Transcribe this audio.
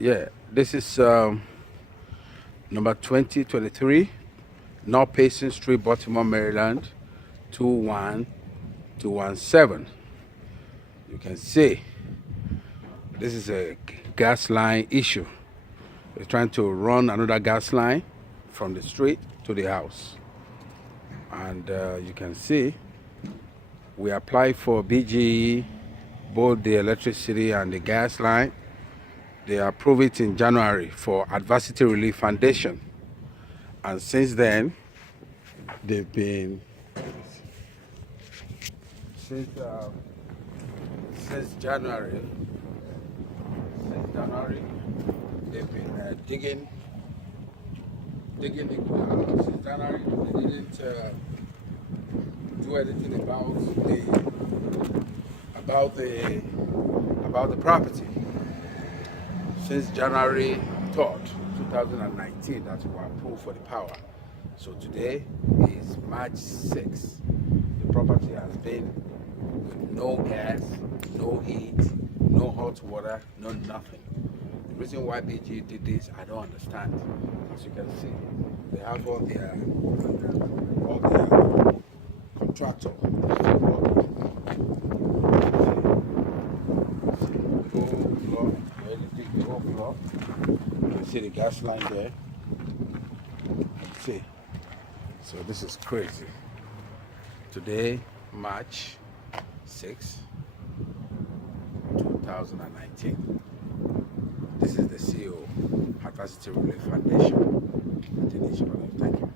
Yeah, this is number 2023, N Payson Street, Baltimore, Maryland, 21217. You can see this is a gas line issue. They're trying to run another gas line from the street to the house. And you can see we applied for BGE, both the electricity and the gas line. They approved it in January for Adversity Relief Foundation. And since then, they've been, since January, they've been digging the since January, they didn't do anything about the property. Since January 3rd, 2019, that we were approved for the power. So today is March 6th. The property has been with no gas, no heat, no hot water, no nothing. The reason why BGE did this, I don't understand. As you can see, they have all their contractor. You can see the gas line there. See, so this is crazy. Today, March 6, 2019. This is the CEO, Adversity Relief Foundation. Thank you.